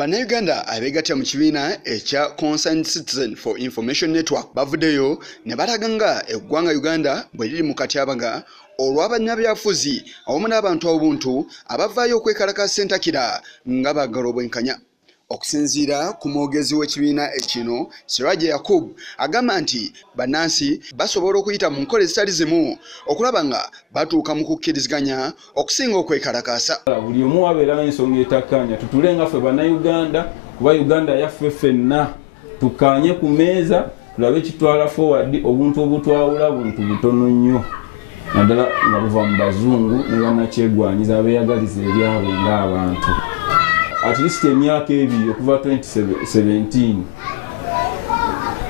Bannayuganda abeegatta mu kibiina ekya Concerned Citizen for Information Network bavuddeyo ne balaga nga eggwanga Uganda bwe liri mu katyabaga olw'abannabyabufuzi awamu n'abantu obuntu abavaayo okwekalakaasa entakira nga baagala obwenkanya. Okusinziira ku mwogezi w'ekibiina ekino Siraj Yakub agamba nti bannansi basobola okuyita mu nkola ezitali zimu okulaba nga batuuka mu kukkiriziganya okusinga okwekalakaasa. Buli omu wabeerawo ensonga etakkaanya tutule nga ffe bannayuganda kuba Uganda yaffe ffenna tukkaanye ku meeza tulabe kitwala forward obuntu obutwawula buntu butono nnyo naddala nga buva mu bazungu ne bannakyegwanyiza abeeyagaliza ebyabwe ng'abantu. At least emyaka ebiri okuva 2017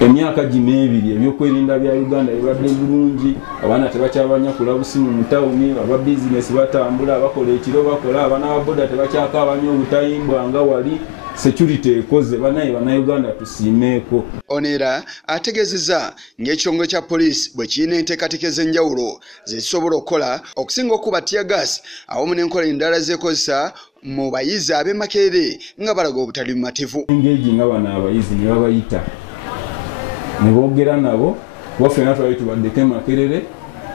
emyaka gino ebiri ebyokwerinda bya Uganda bibadde bulungi, abaana tebakyabanyakula busimu mu tawuni, aba bizinesi batambula bakola ekiro bakola, abaana ba boda tebakyakaabanya obutayimbwa nga wali, security ekoze bannayuganda tusiimeeko. Onera ategeezezza ng'ekitongole kya poliisi bwe kirina enteekateeka ez'enjawulo zekisobola okukola okusinga okuba tear gas awamu n'enkola endala zekozesa mu bayizi ab'e Makerere nga balaga obutali bumativu. Engage nga bano abayizi ne babayita ne boogera nabo kuba ffenna twali tubaddeko e Makerere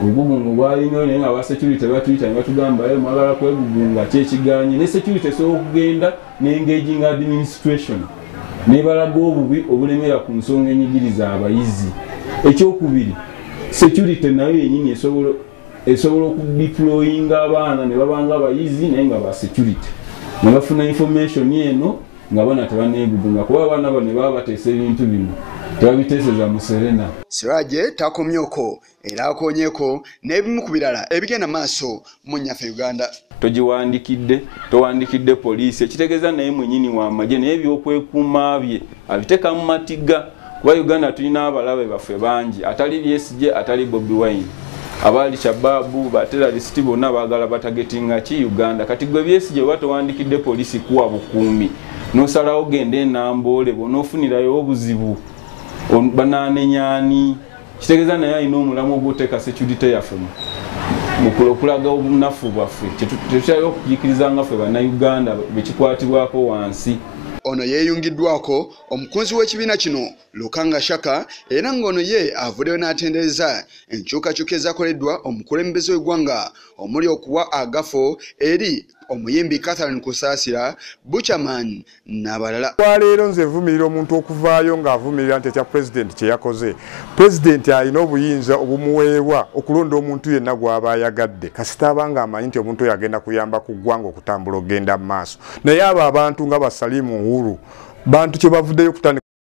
obugungu bwalina naye nga aba security batuyita ne batugamba mwagala kwegugunga kyekiganye ne security esobola okugenda n'engaging administration ne balaga obubi obulemera ku nsonga enyigiriza abayizi. Ekyokubiri security nayo yennyini esobola okudeployinga abaana ne babanga abayizi naye nga ba security ne bafuna information eno nga abaana tebaneegugunga kuba abaana bano ne baba bateesa ebintu bino tebabiteeseza mu Serena. Siraj takomyeko era akonyeeko n'ebimu ku birala ebigenda maaso mu nnyaffe Uganda. Towandikidde poliisi ekitegeeza naye mwennyini w'amagye naye ebyokwekuuma bye abiteeka mu matiga kuba Uganda tulina abalabe baffe bangi atali Besigye atali Bobi Wine abaali Shababu bateralisiti bonna baagala batagetinga ki Uganda. Kati gwe Besigye oba towandikidde poliisi kuwa bukuumi n'osalawo genda e Namboole bw'onoofunirayo obuzibu banaanenyani kitegeeza naye alina omulamu ogw'oteeka security yaffe okulaga obunafu bwaffe tetukyali okujiikiriza nga ffe bannayuganda bekikwatibwako wansi. Ono yeeyungiddwako omukunzi w'ekibiina kino Lukanga Shaka era ng'ono ye avuddeyo n'atendereza enkyukakyuka ezakoleddwa omukulembeze w'eggwanga omuli okuwa agafo eri omuyimbi Catherine Kusaasira, Buchaman n'abalala. Leero nze nvumirira omuntu okuvaayo ng'avumirira nti ekya pulezidenti kye yakoze. Pulezidenti alina obuyinza obumuweebwa okulonda omuntu yenna gw'aba ayagadde kasita abanga amanyi nti omuntu oyo agenda kuyamba ku ggwanga okutambula okugenda mu maaso. Naye abo abantu nga ba Salimu Uhuru bantu kye bavuddeyo kutandika